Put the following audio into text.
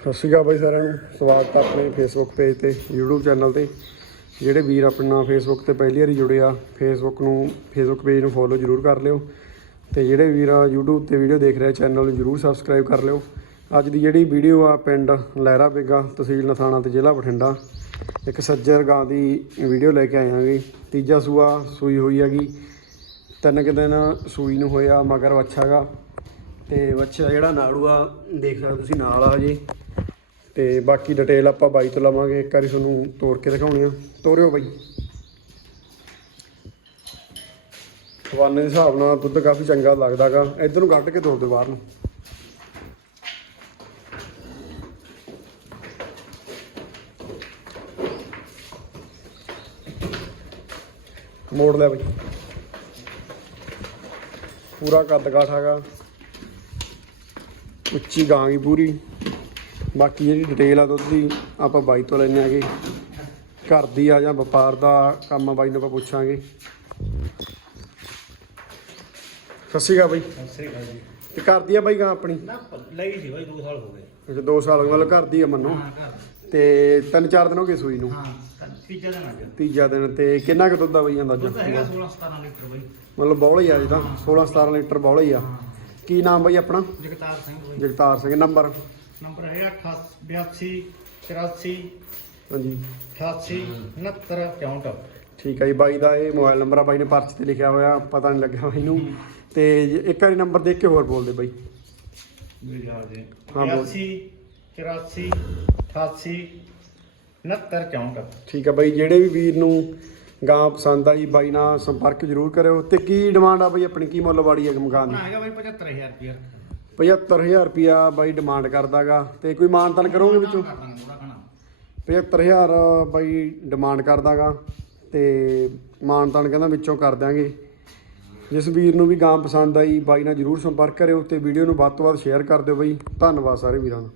ਸਤਿ ਸ਼੍ਰੀ ਅਕਾਲ ਬਾਈ ਸਾਰਿਆਂ ਨੂੰ। ਸਵਾਗਤ ਹੈ ਆਪਣੇ ਫੇਸਬੁੱਕ ਪੇਜ ਤੇ, YouTube ਚੈਨਲ ਤੇ। ਜਿਹੜੇ ਵੀਰ ਆਪਣੇ ਨਾਲ ਫੇਸਬੁੱਕ ਤੇ ਪਹਿਲੀ ਵਾਰੀ ਜੁੜੇ ਆ ਫੇਸਬੁੱਕ ਨੂੰ ਫੇਸਬੁੱਕ ਪੇਜ ਨੂੰ ਫੋਲੋ ਜਰੂਰ ਕਰ ਲਿਓ। ਤੇ ਜਿਹੜੇ ਵੀਰ ਆ YouTube ਤੇ ਵੀਡੀਓ ਦੇਖ ਰਹੇ ਚੈਨਲ ਨੂੰ ਜਰੂਰ ਸਬਸਕ੍ਰਾਈਬ ਕਰ ਲਿਓ। ਅੱਜ ਦੀ ਜਿਹੜੀ ਵੀਡੀਓ ਆ ਪਿੰਡ ਲਹਿਰਾ ਬੇਗਾ, ਤਹਿਸੀਲ ਨਥਾਣਾ ਤੇ ਜ਼ਿਲ੍ਹਾ ਬਠਿੰਡਾ। ਇੱਕ ਸੱਜਰ ਗਾਂ ਦੀ ਵੀਡੀਓ ਲੈ ਕੇ ਆਏ ਆਂਗੇ। ਤੀਜਾ ਸੂਆ ਸੂਈ ਹੋਈ ਹੈਗੀ। ਤਿੰਨ ਕੁ ਦਿਨ ਸੂਈ ਨੂੰ ਹੋਇਆ, ਮਗਰ ਵੱਛਾ ਗਾ ਤੇ ਬੱਚਾ ਜਿਹੜਾ ਨਾੜੂ ਆ, ਦੇਖ ਸਕਦੇ ਤੁਸੀਂ ਨਾਲ ਆ ਜੇ ਤੇ ਬਾਕੀ ਡਿਟੇਲ ਆਪਾਂ ਬਾਈ ਤੋਂ ਲਵਾਂਗੇ। ਇੱਕ ਵਾਰੀ ਤੁਹਾਨੂੰ ਤੋੜ ਕੇ ਦਿਖਾਉਣੀ ਆ। ਤੋਰਿਓ ਬਾਈ। ਹਵਾਨੇ ਦੇ ਹਿਸਾਬ ਨਾਲ ਦੁੱਧ ਕਾਫੀ ਚੰਗਾ ਲੱਗਦਾਗਾ। ਇਧਰ ਨੂੰ ਕੱਢ ਕੇ ਤੋੜ ਦਿਓ ਬਾਹਰ ਨੂੰ। ਮੋੜ ਲੈ ਬਈ। ਪੂਰਾ ਕੱਦ ਕਾਠ ਹੈਗਾ। ਉੱਚੀ ਗਾਂ ਗਈ ਪੂਰੀ। ਬਾਕੀ ਜਿਹੜੀ ਡਿਟੇਲ ਆ ਦੁੱਧ ਦੀ ਆਪਾਂ ਬਾਈ ਤੋਂ ਲੈਣੇ ਆਗੇ। ਘਰ ਦੀ ਆ ਜਾਂ ਵਪਾਰ ਦਾ ਕੰਮ ਆ ਬਾਈ ਨੂੰ ਆਪਾਂ ਪੁੱਛਾਂਗੇ। ਸਤਿ ਸ਼੍ਰੀ ਅਕਾਲ ਬਾਈ। ਸਹੀ ਗੱਲ ਜੀ। ਤੇ ਘਰ ਦੀ ਆ ਬਾਈ ਗਾਂ ਆਪਣੀ? ਨਾ ਲਈ ਸੀ ਬਾਈ 2 ਸਾਲ ਹੋ ਗਏ। ਅੱਛਾ 2 ਸਾਲ ਹੋ ਗਏ। ਮਤਲਬ ਘਰ ਦੀ ਆ ਮੰਨੋ। ਤੇ ਤਿੰਨ ਚਾਰ ਦਿਨ ਹੋ ਗਏ ਸੂਈ ਨੂੰ? ਹਾਂ ਤੀਜਾ ਦਿਨ ਆ ਗਿਆ। ਤੀਜਾ ਦਿਨ ਤੇ ਕਿੰਨਾ ਕੁ ਦੁੱਧ ਆ ਬਾਈ ਅੰਦਾਜ਼ਾ? ਦੁੱਧ ਹੈਗਾ 16 17 ਲੀਟਰ ਬਾਈ। ਮਤਲਬ ਬੌਲਾ ਹੀ ਆ ਜਿੱਦਾਂ 16 17 ਲੀਟਰ ਬੌਲਾ ਹੀ ਆ। ਕੀ ਨਾਮ ਬਾਈ ਆਪਣਾ? ਜਗਤਾਰ ਸਿੰਘ ਬਾਈ। ਜਗਤਾਰ ਸਿੰਘ ਨੰਬਰ? ਨੰਬਰ ਹੈ 88 82 83 ਹਾਂਜੀ। 88 69 64 ਠੀਕ ਹੈ ਜੀ ਬਾਈ ਦਾ ਇਹ ਮੋਬਾਈਲ ਨੰਬਰ ਆ ਬਾਈ ਨੇ ਪਰਚ ਤੇ ਲਿਖਿਆ ਹੋਇਆ ਪਤਾ ਨਹੀਂ ਲੱਗਿਆ ਬਾਈ ਨੂੰ। ਤੇ ਇੱਕ ਵਾਰੀ ਨੰਬਰ ਦੇਖ ਕੇ ਹੋਰ ਬੋਲਦੇ ਬਾਈ। ਵੀ ਜਾ ਜੀ। ਹਾਂ, ਬੋਲ। 82 84 88 69 64 ਠੀਕ ਹੈ ਬਾਈ ਜਿਹੜੇ ਵੀ ਵੀਰ ਨੂੰ ਗਾਂ ਪਸੰਦ ਆਈ ਬਾਈ ਨਾਲ ਸੰਪਰਕ ਜ਼ਰੂਰ ਕਰਿਓ। ਤੇ ਕੀ ਡਿਮਾਂਡ ਆ ਬਾਈ ਆਪਣੀ? ਕੀ ਮੁੱਲ ਵਾੜੀ ਹੈ ਮਕਾਨ ਦੀ? ਹੈਗਾ ਬਾਈ 75000 ਰੁਪਏ 75000 ਰੁਪਿਆ ਬਾਈ ਡਿਮਾਂਡ ਕਰਦਾਗਾ ਤੇ ਕੋਈ ਮਾਨਤਨ ਕਰੋਗੇ ਵਿੱਚੋਂ? ਕਰ ਦਾਂਗੇ ਥੋੜਾ ਖਾਣਾ 75000 ਬਾਈ ਡਿਮਾਂਡ ਕਰਦਾਗਾ ਤੇ ਮਾਨਤਨ ਕਹਿੰਦਾ ਵਿੱਚੋਂ ਕਰ ਦਿਆਂਗੇ। ਜਿਸ ਵੀਰ ਨੂੰ ਵੀ ਗਾਂ ਪਸੰਦ ਆਈ ਬਾਈ ਨਾਲ ਜਰੂਰ ਸੰਪਰਕ ਕਰਿਓ ਤੇ ਵੀਡੀਓ ਨੂੰ ਵੱਧ ਤੋਂ ਵੱਧ ਸ਼ੇਅਰ ਕਰ ਦਿਓ ਬਾਈ। ਧੰਨਵਾਦ ਸਾਰੇ ਵੀਰਾਂ ਦਾ।